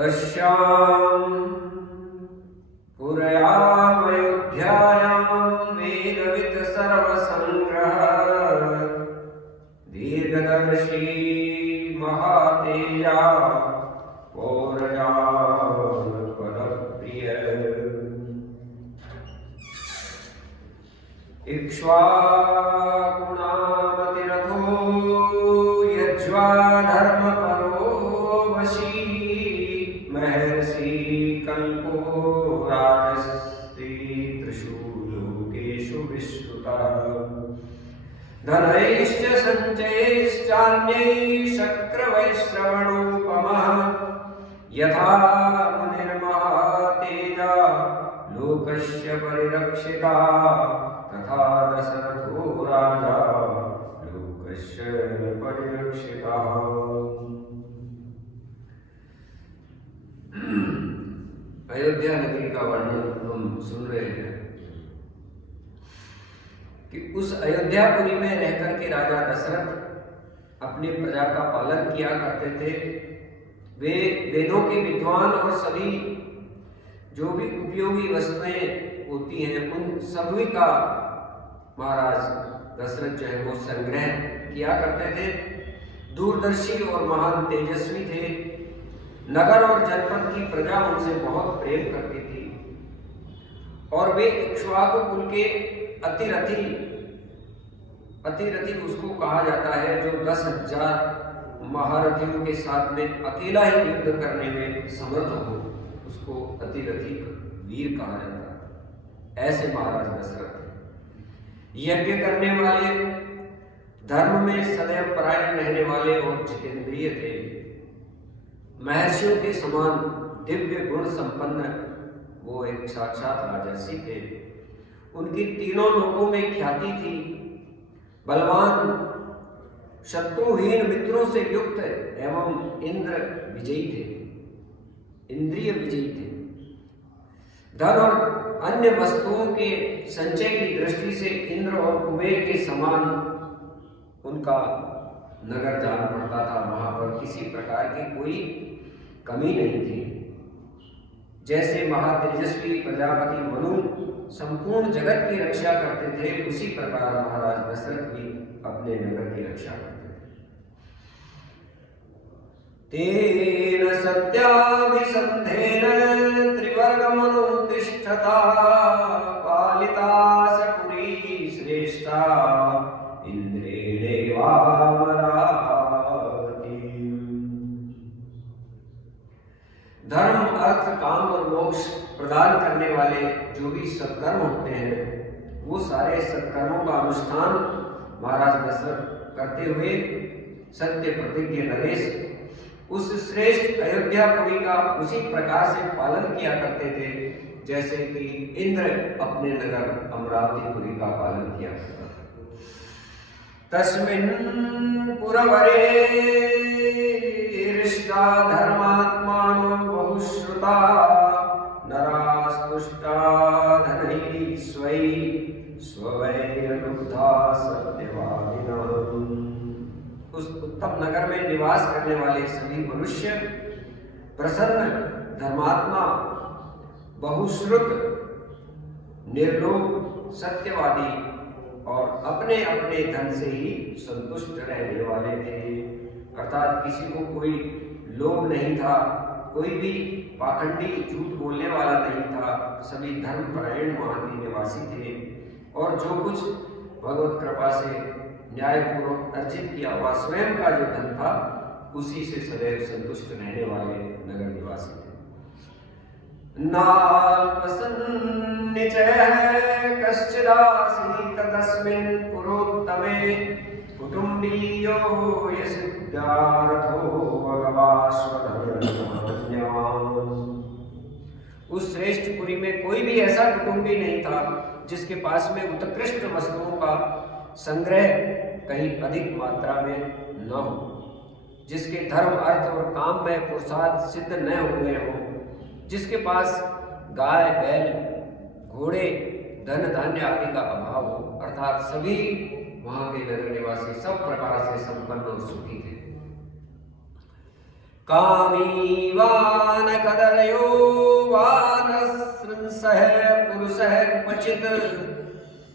तस्यां पुरयामयोध्यायां वेदवित् सर्वसंग्रह दीर्घदर्शी महातेजा पौरजानपदप्रिय इक्ष्वाकुणामतिरथो यज्वाधर्मपरो वशी महर्षि कल्पो राजस्ति त्रिषु लोकेषु विश्रुतः धनैश्च सञ्चयैश्चान्यैः शक्रवैश्रवणोपमः यथा मुनिर्महातेजा लोकस्य परिरक्षिता तथा दशरथो राजा लोकस्य परिरक्षितः। अयोध्या नगरी का वर्णन हम सुन रहे हैं कि उस अयोध्यापुरी में रहकर के राजा दशरथ अपने प्रजा का पालन किया करते थे। वे वेदों के विद्वान और सभी जो भी उपयोगी वस्तुएं होती हैं उन सभी का महाराज दशरथ जो है वो संग्रह किया करते थे। दूरदर्शी और महान तेजस्वी थे। नगर और जनपद की प्रजा उनसे बहुत प्रेम करती थी। और वे इक्ष्वाकु कुल के अतिरथी उसको कहा जाता है जो 10,000 महारथियों के साथ में अकेला ही युद्ध करने में समर्थ हो, उसको अतिरथी वीर कहा जाता है। ऐसे महाराज दशरथ यज्ञ करने वाले, धर्म में सदैव परायण रहने वाले और जितेंद्रिय थे। महर्षियों के समान दिव्य गुण संपन्न वो एक साक्षात राजर्षि थे। उनकी तीनों लोकों में ख्याति थी। बलवान, शत्रुहीन, मित्रों से युक्त एवं इंद्र विजयी थे, इंद्रिय विजयी थे। धन और अन्य वस्तुओं के संचय की दृष्टि से इंद्र और कुबेर के समान उनका नगर जान पड़ता था। वहां पर किसी प्रकार की कोई कमी नहीं थी। जैसे महातेजस्वी प्रजापति मनु संपूर्ण जगत की रक्षा करते थे, उसी प्रकार महाराज दशरथ भी अपने नगर की रक्षा करते थे। तेन सत्याभिसंधेन त्रिवर्गमनुतिष्ठता पालिता सपुरी श्रेष्ठा इंद्रेणेवामरावती। धर्म, अर्थ, काम और मोक्ष प्रदान करने वाले जो भी सत्कर्म होते हैं, वो सारे सत्कर्मों का अनुष्ठान महाराज दशरथ करते हुए सत्य प्रतिज्ञ नरेश उस श्रेष्ठ अयोध्यापुरी का उसी प्रकार से पालन किया करते थे जैसे कि इंद्र अपने नगर अमरावतीपुरी का पालन किया करता था। तस्मिन् पुरवरे ऋष्टा धर्मात्मानो बहुश्रुता नरास्तुष्टा धनैः स्वैर्लुब्धा सत्यवादिना। उस उत्तम नगर में निवास करने वाले सभी मनुष्य प्रसन्न, धर्मात्मा, बहुश्रुत, निर्लोभ, सत्यवादी और अपने अपने धन से ही संतुष्ट रहने वाले थे। अर्थात किसी को कोई लोभ नहीं था, कोई भी पाखंडी झूठ बोलने वाला नहीं था। सभी धर्मपरायण वहां के निवासी थे और जो कुछ भगवत कृपा से न्यायपूर्वक अर्जित किया हुआ स्वयं का जो धन था उसी से सदैव संतुष्ट रहने वाले नगर निवासी थे। कश्चिदासीत तस्मिन् पुरोत्तमे कुटुम्बीयो यसिद्धार्थो भगवाश्वधन्यवान्। उस श्रेष्ठ पुरी में कोई भी ऐसा कुटुंबी नहीं था जिसके पास में उत्कृष्ट वस्तुओं का संग्रह कहीं अधिक मात्रा में न हो, जिसके धर्म, अर्थ और काम में पुरुषार्थ सिद्ध न हुए हो, जिसके पास गाय, बैल, घोड़े, धन धान्य आदि का अभाव हो। अर्थात सभी वहां के नगर निवासी सब प्रकार से संपन्न और सुखी थे। कामी वान कदरयो वानस्रंसः पुरुषः क्वचित्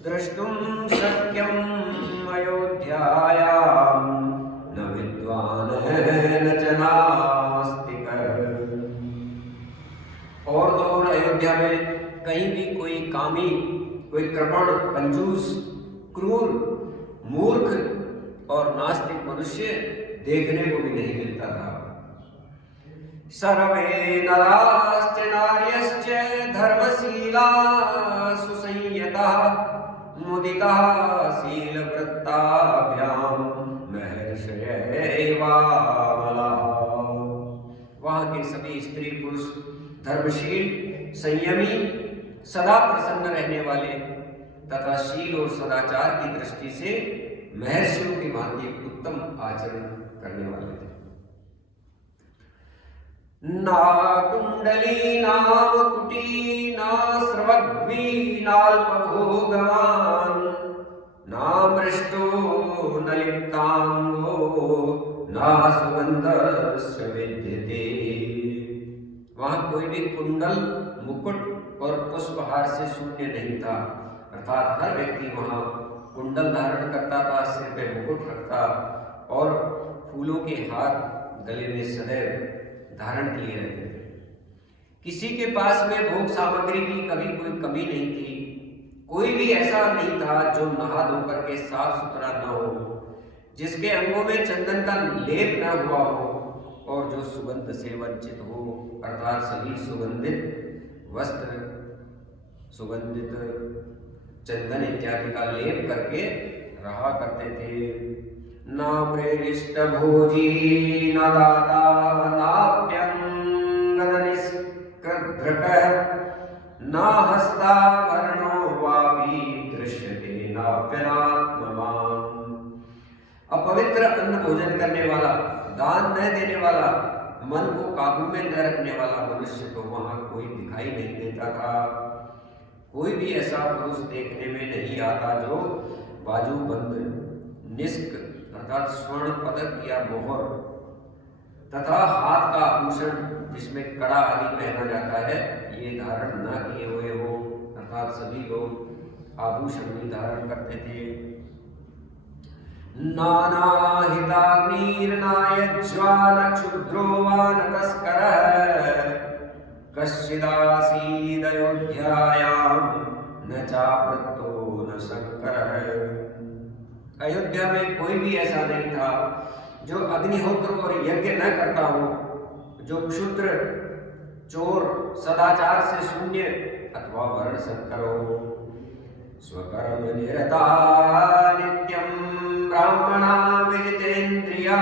द्रष्टुं शक्यम् अयोध्यायां न विद्वान् न च नास्तिकः। और अयोध्या में कहीं भी कोई कामी, कोई कृपण, कंजूस, क्रूर, मूर्ख और नास्तिक मनुष्य देखने को भी नहीं मिलता था। सर्वे नराश्च नार्यश्च धर्मशीला सुसंयताः मुदिताः शीलवृत्ताभ्यां महर्षयैवामलाः। वहाँ के सभी स्त्री पुरुष धर्मशील, संयमी, सदा प्रसन्न रहने वाले तथा शील और सदाचार की दृष्टि से महर्षियों की भांति उत्तम आचरण करने वाले थे। ना कुंडली नाम कुटी ना स्रवग्वी नाल्पभोगवान ना मृष्टो न लिप्तांगो ना सुगंधस्य विद्यते। वहां कोई भी कुंडल, मुकुट और पुष्पहार से शून्य नहीं था। अर्थात हर व्यक्ति वहां कुंडल धारण करता था, सिर पे मुकुट रखता और फूलों के हार गले में सदैव धारण किए रहते थे। किसी के पास में भोग सामग्री की कभी कोई कमी नहीं थी। कोई भी ऐसा नहीं था जो नहा धो करके साफ सुथरा न हो, जिसके अंगों में चंदन का लेप न हुआ हो और जो सुगंध से वंचित हो, अर्थात सभी सुगंधित वस्त्र, सुगंधित चंदन इत्यादि का लेप करके रहा करते थे। न प्रेष्ट भोजी न दाता नाप्यंगद निष्कृधृक न हस्ताभरणो वापि दृश्यते नाप्यनात्मवान्। अपवित्र अन्न भोजन करने वाला, दान न देने वाला, मन को काबू में न रखने वाला मनुष्य तो वहां कोई दिखाई नहीं देता था। कोई भी ऐसा पुरुष देखने में नहीं आता जो बाजूबंद निष्क अर्थात स्वर्ण पदक या मोहर तथा हाथ का आभूषण जिसमें कड़ा आदि पहना जाता है ये धारण न किए हुए हो, अर्थात सभी लोग आभूषण भी धारण करते थे। नाना हिताग्निर्नाय ज्वाल क्षुद्रो वा न तस्करः कश्चिदासीद अयोध्यायां न चापृतो न शंकरः। अयोध्या में कोई भी ऐसा नहीं था जो अग्निहोत्र और यज्ञ न करता हो, जो क्षुद्र, चोर, सदाचार से शून्य अथवा वर्ण संकर हो। स्वकर्म निरता नित्यं ब्राह्मणा विजितेन्द्रिया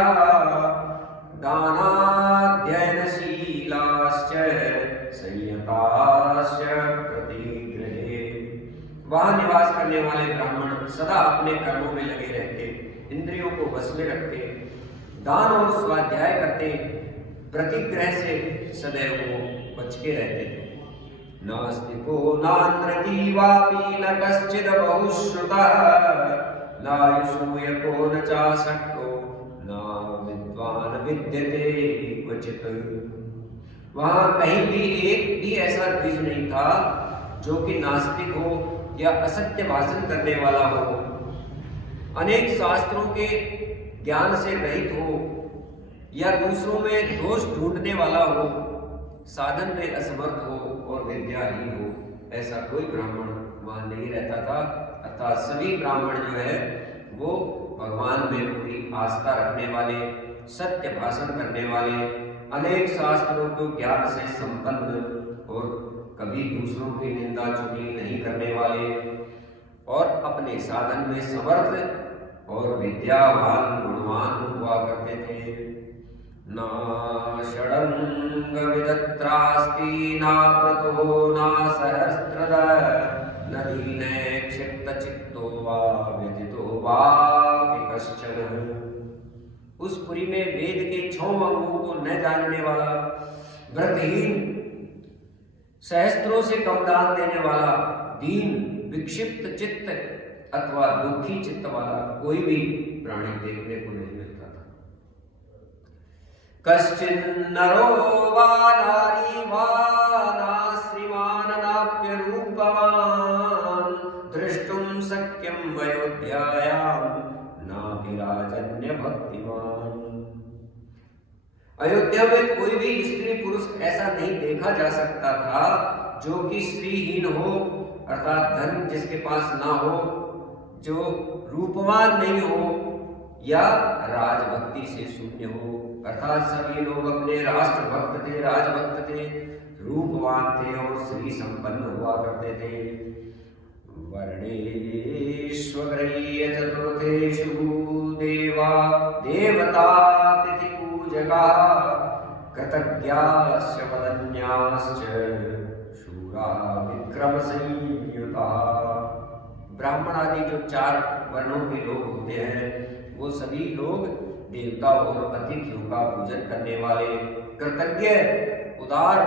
दानाध्ययनशीलाश्च संयताश्च प्रतिगृहे। वहां निवास करने वाले ब्राह्मण सदा अपने कर्मों में लगे रहते, इंद्रियों को बस में रखते, दान और स्वाध्याय करते, प्रतिग्रह से सदैव वो बच के रहते थे। नास्तिको नानृति वापि न कश्चिद बहुश्रुतः नायुषूयको न चासक्तो न विद्वान विद्यते क्वचित। वहां कहीं भी एक भी ऐसा द्विज नहीं था जो कि नास्तिक हो या असत्य भाषण करने वाला हो, अनेक शास्त्रों के ज्ञान से रहित हो या दूसरों में दोष ढूंढने वाला हो, साधन में असमर्थ हो और विद्याहीन हो। ऐसा कोई ब्राह्मण वहां नहीं रहता था। अर्थात सभी ब्राह्मण जो है वो भगवान में पूरी आस्था रखने वाले, सत्य भाषण करने वाले, अनेक शास्त्रों को ज्ञान से संपन्न और कभी दूसरों की निंदा चुगली नहीं करने वाले और अपने साधन में समर्थ और विद्यावान गुणवान हुआ करते थे। ना षडंग विदत्रास्ति ना प्रतो ना सहस्त्रद न दीने क्षिप्त चित्तो वा विदितो वा कश्चन। उस पुरी में वेद के 6 अंगों को न जानने वाला, व्रतहीन, सहस्त्रों से कम दान देने वाला, दीन, विक्षिप्त चित्त अथवा दुखी चित्त वाला कोई भी प्राणी देखने को नहीं मिलता था। कश्चिन्नरो वा नारी वा न श्रीमान नाप्य रूपवान दृष्टुम शक्यम अयोध्यायां नापि राजन्य भक्तिमान। अयोध्या में कोई भी स्त्री पुरुष ऐसा नहीं देखा जा सकता था जो कि श्रीहीन हो, अर्थात धन जिसके पास ना हो, जो रूपवान नहीं हो या राजभक्ति से शून्य हो। अर्थात सभी लोग अपने राष्ट्र भक्त थे, राजभक्त थे, रूपवान थे और श्री संपन्न हुआ करते थे। वर्णेष्वग्रह्य चतुर्थेषु देवा देवता तिथि पूजका कृतज्ञाश्च वदन्याश्च शूरा विक्रम संयुता। ब्राह्मण आदि जो 4 वर्णों के लोग होते हैं वो सभी लोग देवता और अतिथियों का पूजन करने वाले, कृतज्ञ, उदार,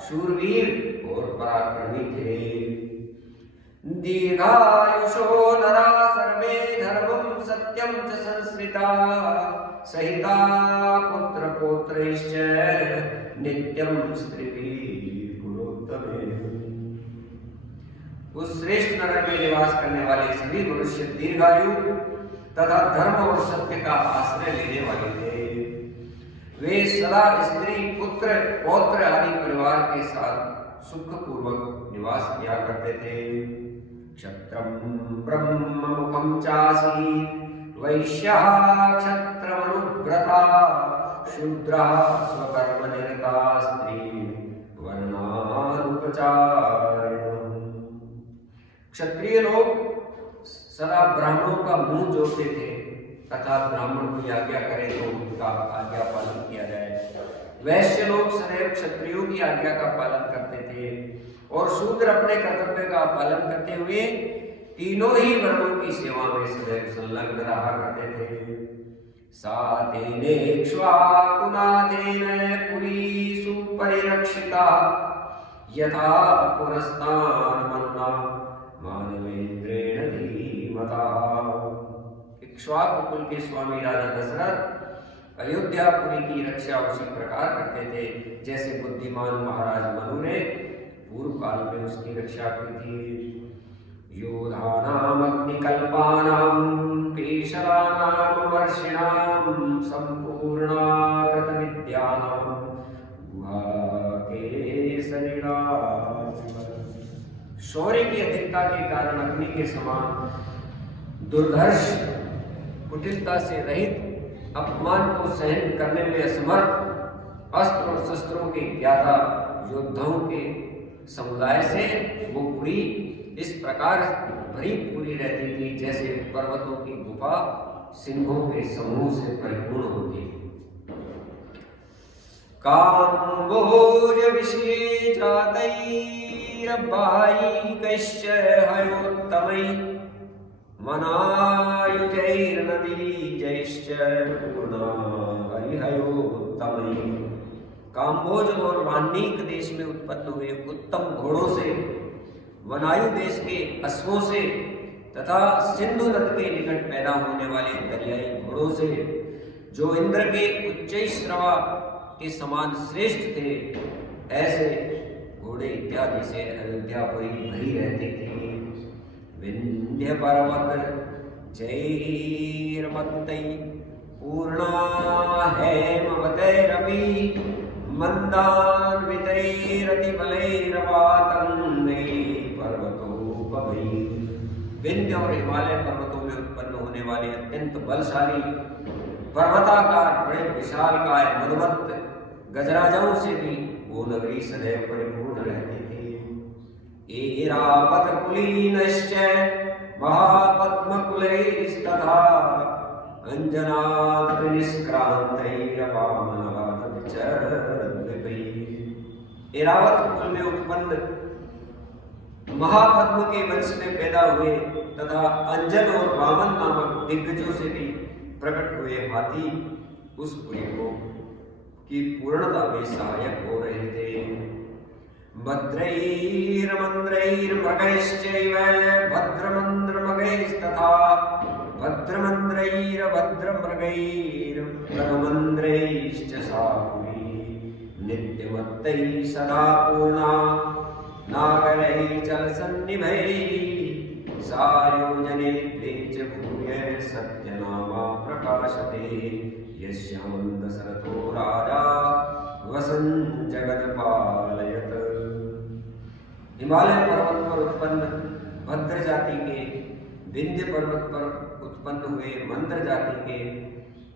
शूरवीर और पराक्रमी थे। दीर्घायुषो नरा सर्वे धर्मं सत्यं च संस्कृता सहिता पुत्र पौत्रैश्च नित्यं स्त्रीभिः पुरोत्तमे। उस श्रेष्ठ नगर में निवास करने वाले सभी मनुष्य दीर्घायु तथा धर्म और सत्य का आश्रय लेने वाले थे। वे सदा स्त्री पुत्र पौत्र आदि परिवार के साथ सुखपूर्वक निवास किया करते थे। क्षत्रम ब्रह्म मुखम चासीत् वैश्यः क्षत्रमनुव्रता शूद्रः स्वकर्म निरता स्त्री वर्णानुपचारिणः। क्षत्रिय लोग सदा ब्राह्मणों का मुंह जोड़ते थे तथा ब्राह्मण की आज्ञा करे तो उनका आज्ञा पालन किया जाए। वैश्य लोग सदैव क्षत्रियों की आज्ञा का पालन करते थे और शूद्र अपने कर्तव्य का पालन करते हुए तीनों ही वर्णों की सेवा में सदैव संलग्न रहा करते थे। सातेनेक्ष्वाकुनाथेन पुरीषु परिरक्षिता यथा पुरस्तान्मन्ना मानवेन्द्रेण धीमता। इक्ष्वाकु कुल के स्वामी राजा दशरथ अयोध्यापुरी की रक्षा उसी प्रकार करते थे जैसे बुद्धिमान महाराज मनु ने पूर्व काल में उसकी रक्षा की थी। योधानाम अग्निकल्पानाम पेशलानाम वर्षिणाम संपूर्णा कृतविद्यानाम गुहाकेसरिणाम। शौर्य की अधिकता के कारण अग्नि के समान दुर्धर्ष, कुटिलता से रहित, अपमान को सहन करने में असमर्थ, अस्त्र और शस्त्रों के ज्ञाता योद्धाओं के समुदाय से वो पुरी इस प्रकार भरी पूरी रहती थी जैसे पर्वतों की गुफा सिंहों के समूह से परिपूर्ण होती। काम्बोज विषये जातैरबाहिकैश्च हयोत्तमै मनायुजैर्नदीजैश्च पूर्णा हरिहयोत्तमै। काम्बोज और वाल्मीक देश में उत्पन्न हुए उत्तम घोड़ों से, वनायु देश के अश्वों से तथा सिंधु नद के निकट पैदा होने वाले दरियाई घोड़ों से, जो इंद्र के उच्चैश्रवा के समान श्रेष्ठ थे, ऐसे घोड़े इत्यादि से अयोध्यापुरी भरी रहती थी। विंध्य पर्वत जैर्मत्तै पूर्णा हेमवतैरपि मंदान्वितैरतिबलैरवातंगै पर्वतोपमै। विंध्य और हिमालय पर्वतों में उत्पन्न होने वाले अत्यंत बलशाली पर्वताकार बड़े विशालकाय मदमत्त गजराजाओं से भी वो नगरी सदैव परिपूर्ण रहती थी। ऐरावत कुलीनश्च महापद्मकुलैस्तथा अंजनाद निष्क्रांतैरवामनाद विचरद्विपै। ऐरावत कुल में उत्पन्न महापद्म के वंश में पैदा हुए तथा अंजन और वामन नामक दिग्गजों से भी प्रकट हुए हाथी उस पुरी को की पूर्णता में सहायक हो रहे थे। भद्रैर्मंद्रैर्मृगैश्चैव भद्रमंद्रमृगैस्तथा भद्रमंद्रैर्भद्रमृगैर्मृगमंद्रैश्च सा पुरी नित्यमत्तैः सदा पूर्णा नागरैर्जलसन्निभैः सायोजने द्वे च भूय सत्यनामा प्रकाशते यस्यां दशरथो राजा वसन् जगत्पालयत्। हिमालय पर्वत पर उत्पन्न भद्र जाति के, विंध्य पर्वत पर उत्पन्न हुए मंद्र जाति के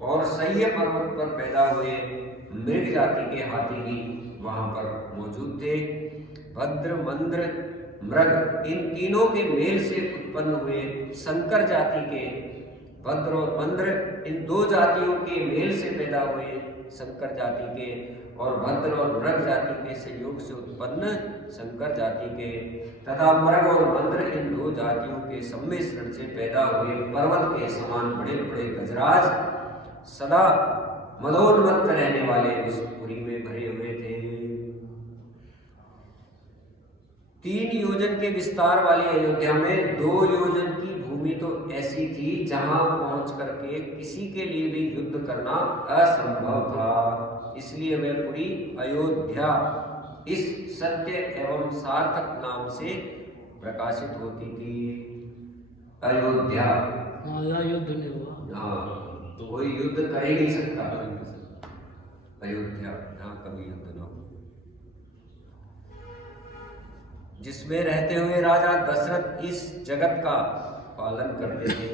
और सह्य पर्वत पर पैदा हुए मृग जाति के हाथी भी वहां पर मौजूद थे। भद्र, मंद्र, मृग इन तीनों के मेल से उत्पन्न हुए शंकर जाति के, भद्र और मंद्र इन दो जातियों के मेल से पैदा हुए शंकर जाति के और भद्र और मृग जाति के संयोग से उत्पन्न शंकर जाति के तथा मृग और मंद्र इन दो जातियों के सम्मिश्रण से पैदा हुए पर्वत के समान बड़े बड़े गजराज सदा मदोन्मत्त रहने वाले उस पुरी में भरे हुए थे। 3 योजन के विस्तार वाली अयोध्या में 2 योजन की भूमि तो ऐसी थी जहां पहुंच करके किसी के लिए भी युद्ध करना असंभव था। इसलिए वह पुरी अयोध्या इस सत्य एवं सार्थक नाम से प्रकाशित होती थी। अयोध्या युद्ध नहीं हुआ, हाँ, तो कोई युद्ध कर ही नहीं सकता। अयोध्या, यहाँ कभी युद्ध न हो, जिसमें रहते हुए राजा दशरथ इस जगत का पालन करते थे।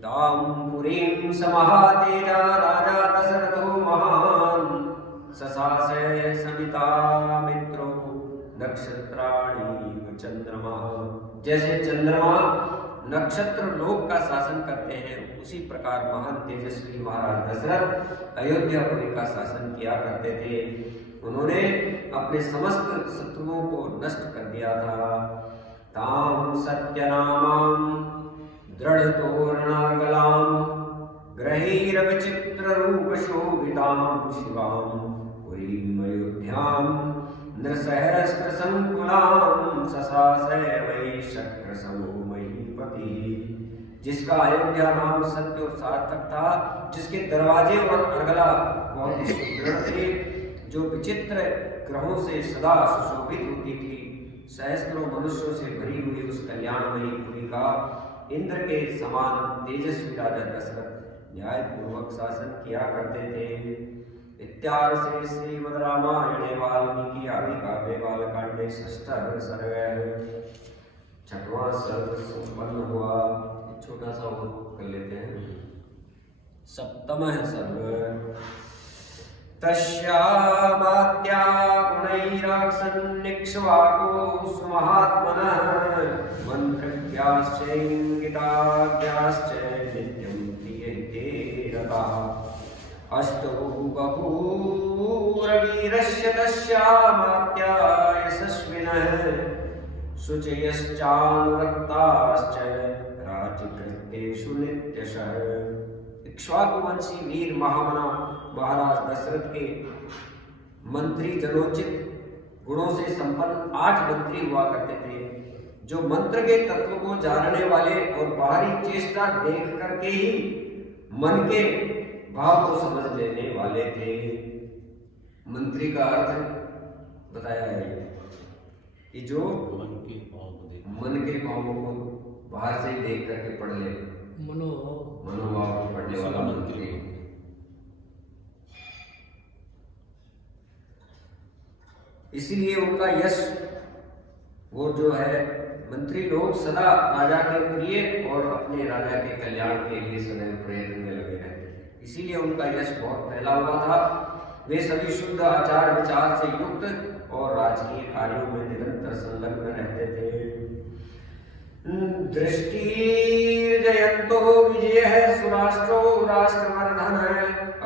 ताम पुरीं समहातेजा राजा दशरथो महान, ससासे सविता मित्रो नक्षत्राणि चंद्रमा। जैसे चंद्रमा नक्षत्र लोक का शासन करते हैं, उसी प्रकार महान तेजस्वी महाराज दशरथ अयोध्यापुरी का शासन किया करते थे। उन्होंने अपने समस्त शत्रुओं को नष्ट कर दिया था। ताम सत्यनामां दृढ़तोरणार्गलां ग्रहैर्विचित्र रूप शोभितां शिवां पुरीं अयोध्यां नृसहस्र संकुलां ससासे वै शक्र समो महीपति। जिसका अयोध्या नाम सत्य और सार्थक था, जिसके दरवाजे और अर्गला बहुत ही सुदृढ़ थे, जो विचित्र ग्रहों से सदा सुशोभित होती थी, सहस्त्रों मनुष्यों से भरी हुई उस कल्याणमयी पुरी का इंद्र के समान तेजस्वी राजा दशरथ न्यायपूर्वक शासन किया करते थे। इत्यार्षे श्रीमद् रामायणे वाल्मीकि आदि काव्ये बालकांडे षष्ठः सर्गः छठवां सर्ग संपन्न हुआ। छोटा सा वो कर लेते हैं। सप्तमः सर्ग। तस्यामात्या गुणैराक्सन्निक्ष्वाको सुमहात्मनः मन्त्रज्ञाश्च इंगिताज्ञाश्च नित्यं प्रियन्ते रताः। अष्टौ बभूरवीरस्य तस्यामात्या यशस्विनः शुचयश्चानुरक्ताश्च राजकृत्येषु नित्यशः। इक्ष्वाकुवंशी वीर महामना महाराज दशरथ के मंत्री जनोचित गुणों से संपन्न 8 मंत्री हुआ करते थे, जो मंत्र के तत्व को जानने वाले और बाहरी चेष्टा देख करके ही मन के भाव को समझ लेने वाले थे। मंत्री का अर्थ बताया है कि जो मन के भावों को बाहर से देख करके पढ़ ले, मनोभाव को पढ़ने वाला मंत्री। इसीलिए उनका यश, वो जो है मंत्री लोग सदा राजा के प्रिय और अपने राजा के कल्याण के लिए सदैव प्रयत्न में लगे रहते थे। इसीलिए उनका यश बहुत फैला हुआ था। वे सभी शुद्ध आचार विचार से युक्त और राजकीय कार्यों में निरंतर संलग्न रहते थे। दृष्टिर्जयन्तो विजयः सुराष्ट्रो राष्ट्रवर्धनः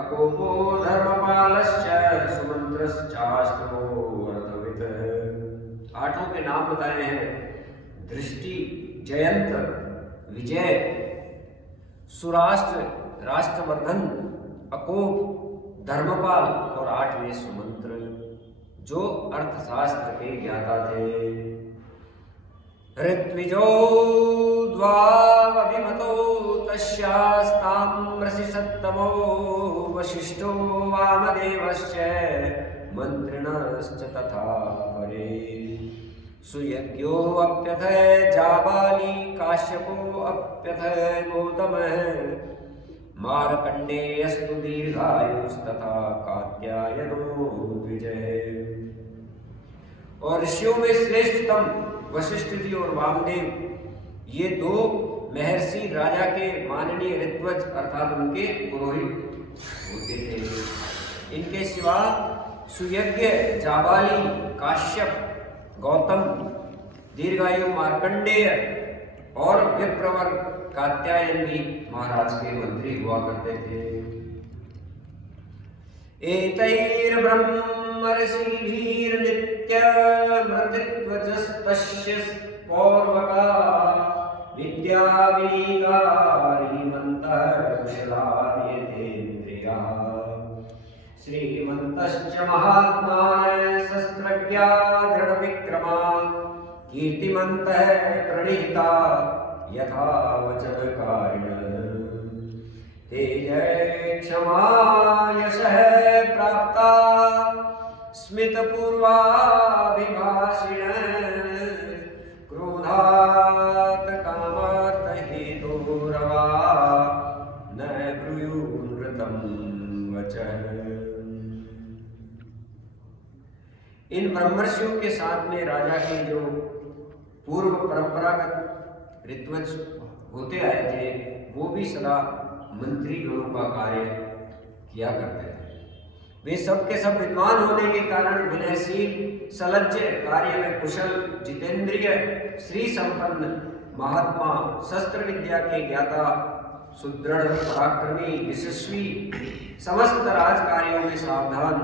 अकोपो धर्मपालश्च सुमन्त्रश्चाष्टमो अर्थवित्। 8 के नाम बताए हैं। दृष्टि, जयंत, विजय, सुराष्ट्र, राष्ट्रवर्धन, अकोप, धर्मपाल और 8वें सुमंत्र, जो अर्थशास्त्र के ज्ञाता थे। ऋत्विजो द्वावभिमतो तस्यास्ताम्रसि सत्तमो वशिष्ठो वामदेवश्च मंत्रिणश्च तथा परे। सुयज्ञो अप्यथ जाबाली काश्यपो अप्यथ गौतमः मार्कण्डेयस्तु दीर्घायुस्तथा कात्यायनो द्विजः। और ऋषियों में श्रेष्ठतम वशिष्ठ जी और वामदेव, ये 2 महर्षि राजा के माननीय ऋत्वज अर्थात उनके पुरोहित होते थे। इनके सिवा सुयज्ञ जाबाली, काश्यप, गौतम, दीर्घायु मार्कंडेय और विप्रवर कात्यायन भी महाराज के मंत्री हुआ करते थे। एतैर्ब्रह्मर्षिभिर्नित्यमृतित्वजस्तस्य पौर्वका विद्या विनीतारिमन्तः कुशलार्यतेन्द्रियाः। श्रीमन्तश्च महात्मानः शस्त्रज्ञा दृढविक्रमा कीर्तिमन्तः प्रणीता यथा वचनकारिणः। तेजः क्षमा यशः प्राप्ता स्मितपूर्वाभिभाषिणः क्रोधात् कामार्थ हेतोरवा न ब्रूयुर्नृतं वचः। इन ब्रह्मर्षियों के साथ में राजा के जो पूर्व परंपरागत ऋत्विज होते आए थे वो भी सदा मंत्री गणों का कार्य किया करते थे। वे सब के सब विद्वान होने के कारण विनयशील, सलज्ज, कार्य में कुशल, जितेंद्रिय, श्री संपन्न, महात्मा, शस्त्र विद्या के ज्ञाता, सुदृढ़, पराक्रमी, यशस्वी, समस्त राज कार्यों में सावधान,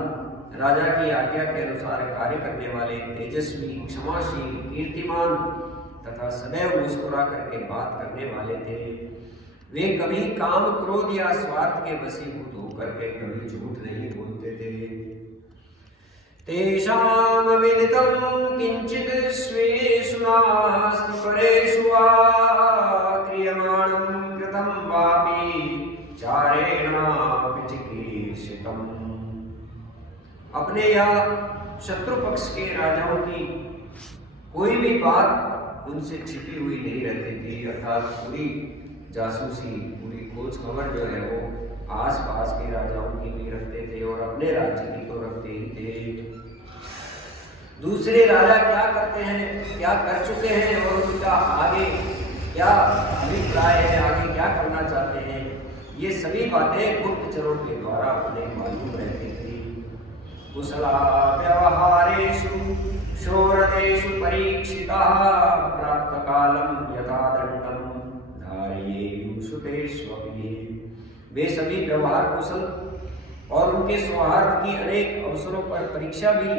राजा की आज्ञा के अनुसार कार्य करने वाले, तेजस्वी, क्षमाशील, कीर्तिमान तथा सदैव मुस्कुरा करके बात करने वाले थे। वे कभी काम, क्रोध या स्वार्थ के वशीभूत होकर के कभी झूठ नहीं बोलते थे। तेषां विदितं किंचित स्वेषु नास्ति परेषु वा क्रियमाणं कृतं वापि चारेणापि चिकीर्षितम्। अपने या शत्रु पक्ष के राजाओं की कोई भी बात उनसे छिपी हुई नहीं रहती थी, अर्थात पूरी जासूसी, पूरी खोज खबर जो है वो आसपास के राजाओं की भी रखते थे और अपने राज्य की तो रखते ही थे। दूसरे राजा क्या करते हैं, क्या कर चुके हैं और उनका आगे क्या अभिप्राय है, आगे क्या करना चाहते हैं, ये सभी बातें गुप्तचरों के द्वारा उन्हें मालूम रहती थी। कुशला व्यवहारेषु शोरतेषु परीक्षिताः प्राप्त कालम यथा दंडम धारयेयुषुतेष्वपि। वे सभी व्यवहार कुशल और उनके सौहार्द की अनेक अवसरों पर परीक्षा भी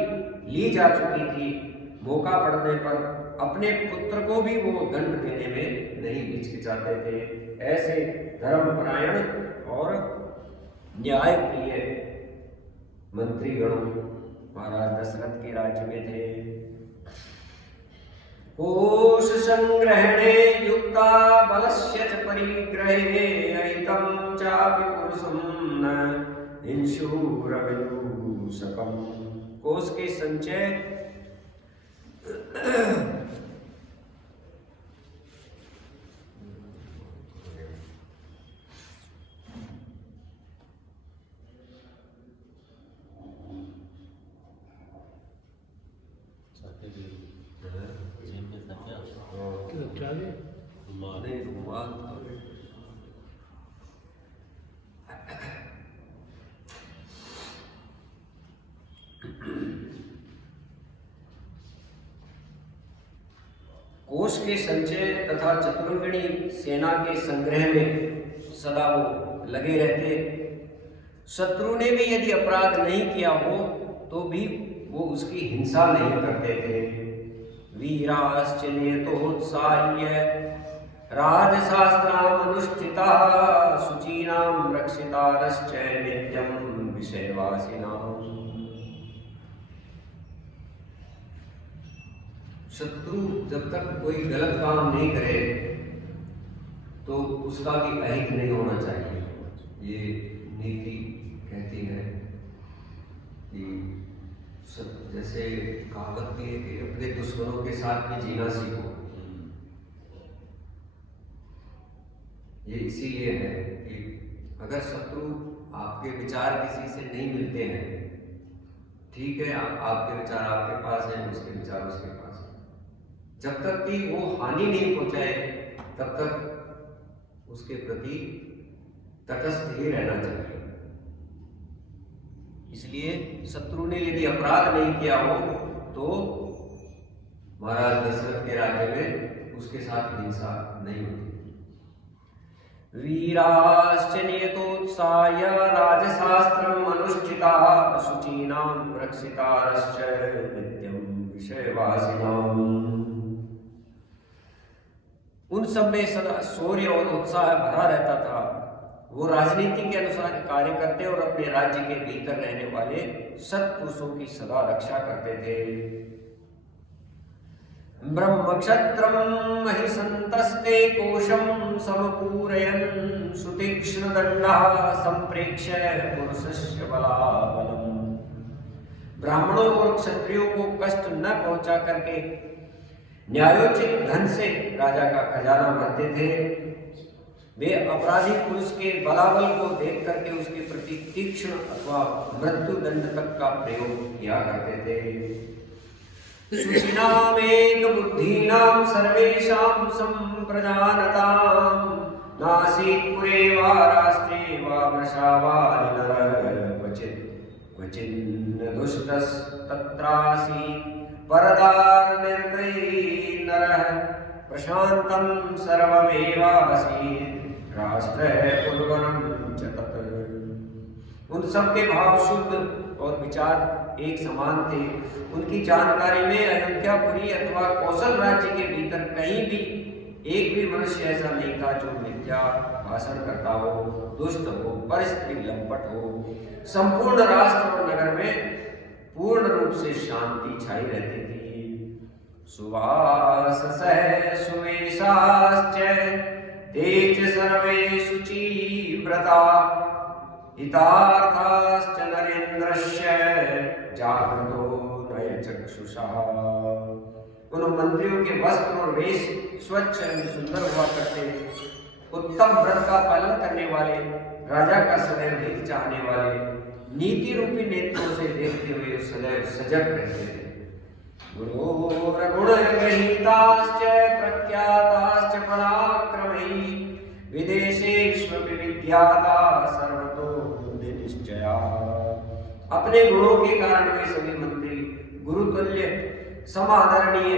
ली जा चुकी थी। मौका पड़ने पर अपने पुत्र को भी वो दंड देने में नहीं हिचकिचाते थे। ऐसे धर्मपरायण और न्याय प्रिय मंत्रीगण महाराज दशरथ के राज्य में थे। कोश संग्रहणे युक्ता बलस्य च परिग्रहे अहितं चापि पुरुषं न इंशुरविदूषकम्। कोश के संचय कोश के संचय तथा चतुर्गणी सेना के संग्रह में सदा वो लगे रहते। शत्रु ने भी यदि अपराध नहीं किया हो तो भी वो उसकी हिंसा नहीं करते थे। वीराश्च नियतोत्साह्य राजशास्त्रामनुष्ठिताः शुचीनां रक्षितारश्च नित्यं विषयवासिनाम्। शत्रु जब तक कोई गलत काम नहीं करे तो उसका भी अहित नहीं होना चाहिए। ये नीति कहती है कि जैसे कहावत भी है कि अपने दुश्मनों के साथ भी जीना सीखो। ये इसीलिए है कि अगर शत्रु आपके विचार किसी से नहीं मिलते हैं, ठीक है, आपके विचार आपके पास हैं, उसके विचार उसके पास हैं, जब तक कि वो हानि नहीं पहुंचाए तब तक उसके प्रति तटस्थ ही रहना चाहिए। इसलिए शत्रु ने यदि अपराध नहीं किया हो तो महाराज दशरथ के राज्य में उसके साथ हिंसा नहीं होती। वीराश्च नियतोत्साह्य राजशास्त्रम् अनुष्ठिताः शुचीनां रक्षितारश्च नित्यं विषयवासिनाम्। उन सब में सदा शौर्य और उत्साह भरा रहता था। वो राजनीति के अनुसार कार्य करते और अपने राज्य के भीतर रहने वाले सत्पुरुषों की सदा रक्षा करते थे। ब्रह्मक्षत्रं महिसंतस्ते कोशं समपूरयन् सुतीक्ष्णदण्डः संप्रेक्ष्य पुरुषस्य बलाबलम्। ब्राह्मणों और क्षत्रियों को कष्ट न पहुंचा करके न्यायोचित धन से राजा का खजाना भरते थे। वे अपराधी पुरुष के बलाबल को देख करके उसके प्रति तीक्ष्ण अथवा मृत्यु दंड तक का प्रयोग किया करते थे। शुचिनामेक बुद्धीनां सर्वेषां सम्प्रजानताम् नासीत् पुरे वा राष्ट्रे वा वृषा वा नरः क्वचिन्न दुष्टस्तत्रासीत् परदारनिर्दयी नरः प्रशान्तं सर्वमेवासीत् राष्ट्रः पुरवनं च तत्। उन सबके भाव शुद्ध और विचार एक समान थे। उनकी जानकारी में अयोध्यापुरी अथवा कौशल राज्य के भीतर कहीं भी एक भी मनुष्य ऐसा नहीं था जो मिथ्या भाषण करता हो, दुष्ट हो, परिस्त्री लंपट हो। संपूर्ण राष्ट्र और नगर में पूर्ण रूप से शांति छाई रहती थी। सुवाससः सुवेशाश्च ते च सर्वे शुचिव्रता हितार्थाश्च नरेन्द्रस्य जागृतो नयचक्षुषा। उन मंत्रियों के वस्त्र और वेश स्वच्छ एवं सुंदर हुआ करते, उत्तम व्रत का पालन करने वाले, राजा का सदैव हित चाहने वाले, नीति रूपी नेत्रों से देखते हुए सदैव सजग रहते थे। गुणगृहीताश्च प्रख्याताश्च पराक्रमी विदेशेष्वपि विख्याता सर्वतो बुद्धि निश्चया। अपने गुणों के कारण वे सभी मंत्री गुरुतुल्य समादरणीय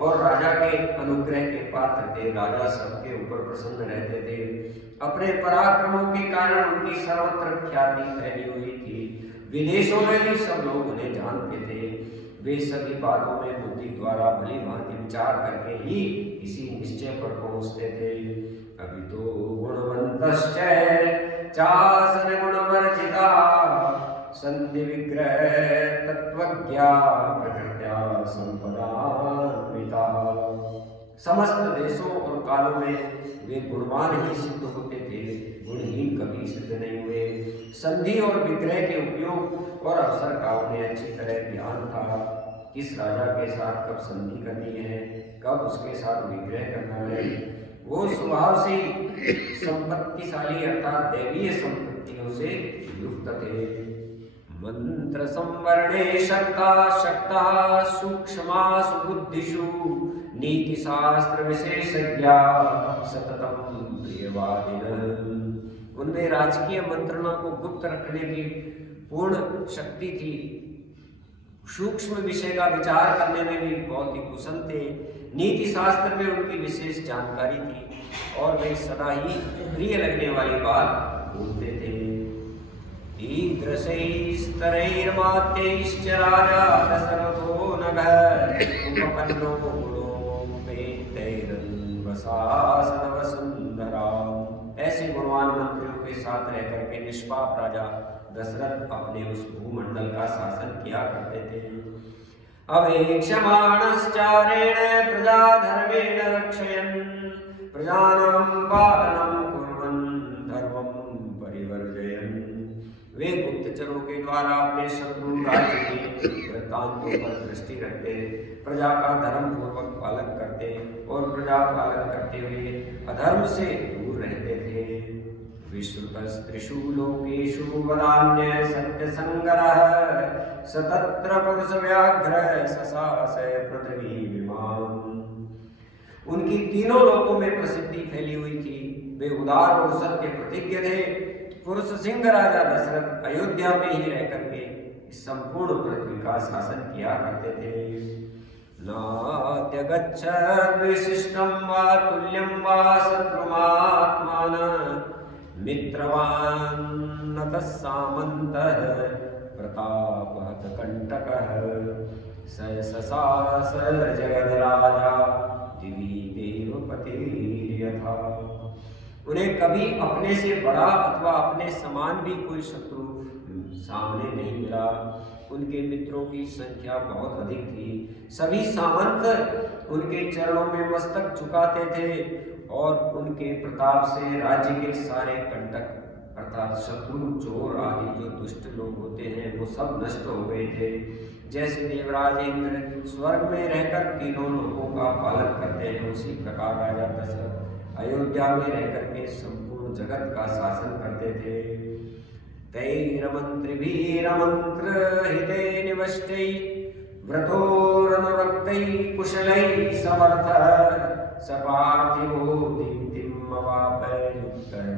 और राजा के अनुग्रह के पात्र थे। राजा सबके ऊपर प्रसन्न रहते थे। अपने पराक्रमों के कारण उनकी सर्वत्र ख्याति फैली हुई थी। विदेशों में भी सब लोग उन्हें जानते थे। वे सभी बातों में बुद्धि द्वारा भली भांति विचार करके ही किसी निश्चय पर पहुंचते थे। अभी तो गुणवंतश्च चासन गुणवर्जिता संधि विग्रह तत्वज्ञा प्रकृत्या संपदान्विता। समस्त देशों और कालों में वे गुणवान ही सिद्ध होते थे, गुणहीन कभी सिद्ध नहीं हुए। संधि और विग्रह के उपयोग और अवसर का उन्हें अच्छी तरह ज्ञान था। किस राजा के साथ कब संधि करनी है, कब उसके साथ विग्रह करना है। वो स्वभाव से संपत्तिशाली अर्थात दैवीय संपत्तियों से युक्त थे। मंत्र संवरणे शक्ता शक्ता सूक्ष्मासु बुद्धिषु नीति शास्त्र विशेषज्ञा सततम प्रियवादिनः। उनमें राजकीय मंत्रणा को गुप्त रखने की पूर्ण शक्ति थी। सूक्ष्म विषय का विचार करने में भी बहुत ही कुशल थे। नीति शास्त्र में उनकी विशेष जानकारी थी और वे सदा ही प्रिय लगने वाली बात बोलते थे। ईदृशैस्तरैर्मात्यैश्च राजा दशरथो नगः उपपन्नो गुणोपेतैरन्वशासनवसुन्धराम्। ऐसे गुणवान मंत्रियों के साथ रहकर के निष्पाप राजा दशरथ अपने उस भूमंडल का शासन किया करते थे। अवेक्षमाणश्चारेण प्रजा धर्मेण रक्षयन् प्रजानां पालनं कुर्वन् धर्मं परिवर्जयन्। वे गुप्तचरों के द्वारा अपने शत्रु राज्य के वृत्तांतों पर दृष्टि रखते, प्रजा का धर्म पूर्वक पालन करते और प्रजा पालन करते हुए अधर्म से दूर रहते थे। विश्रुतस्त्रिषु लोकेषु वदान्य सत्यसंगरः सतत्र पुरुष व्याघ्र ससास पृथ्वी विमान। उनकी तीनों लोकों में प्रसिद्धि फैली हुई थी। वे उदार और सत्य प्रतिज्ञ थे। पुरुष सिंह राजा दशरथ अयोध्या में ही रह करके इस संपूर्ण पृथ्वी का शासन किया करते थे। नात्यगच्छद् विशिष्टं वा तुल्यं वा शत्रुमात्मानः मित्रवान् न तस्सामन्तः प्रतापहत कंटकः ससास जगद्राजा दिवि देवपतिर्यथा। उन्हें कभी अपने से बड़ा अथवा अपने समान भी कोई शत्रु सामने नहीं मिला। उनके मित्रों की संख्या बहुत अधिक थी। सभी सामंत उनके चरणों में मस्तक झुकाते थे और उनके प्रताप से राज्य के सारे कंटक अर्थात शत्रु चोर आदि जो दुष्ट लोग होते हैं वो सब नष्ट हो गए थे। जैसे देवराज इंद्र स्वर्ग में रहकर तीनों लोगों का पालन करते हैं, उसी प्रकार राजा दशरथ अयोध्या में रहकर के संपूर्ण जगत का शासन करते थे। तैरमंत्रिभिरमंत्र हिते निवष्टै व्रतोरनुरक्तैः कुशलैः समर्थ सपार्थिवो दीप्तिमवापयुक्तः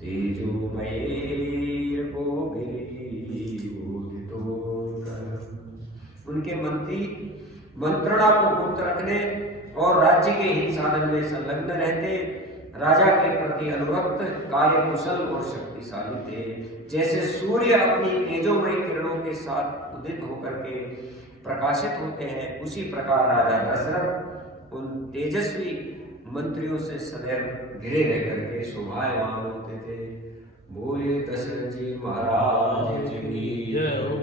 तेजोमयैर्भोगिरिवोदितो नरः। उनके मंत्री मंत्रणा को गुप्त रखने और राज्य के हित साधन में संलग्न रहते, राजा के प्रति अनुरक्त, कार्य कुशल और शक्तिशाली थे। जैसे सूर्य अपनी तेजोमय किरणों के साथ उदित होकर के प्रकाशित होते हैं, उसी प्रकार राजा दशरथ उन तेजस्वी मंत्रियों से सदैव घिरे रह करके शोभायमान होते थे। बोले दशरथ जी महाराज की जय हो।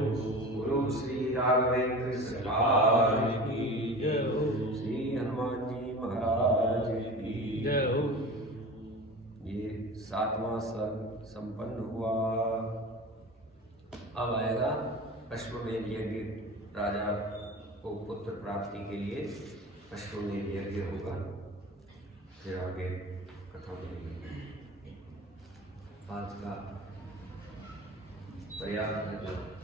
बोलो श्री राघवेंद्र सरकार की जय हो। श्री हनुमान जी महाराज की जय हो। ये 7वां सर्ग संपन्न हुआ। अब आएगा अश्वमेध यज्ञ। राजा को पुत्र प्राप्ति के लिए अश्वमेध यज्ञ होगा। फिर आगे कथा बनेगी। आज का प्रयास है।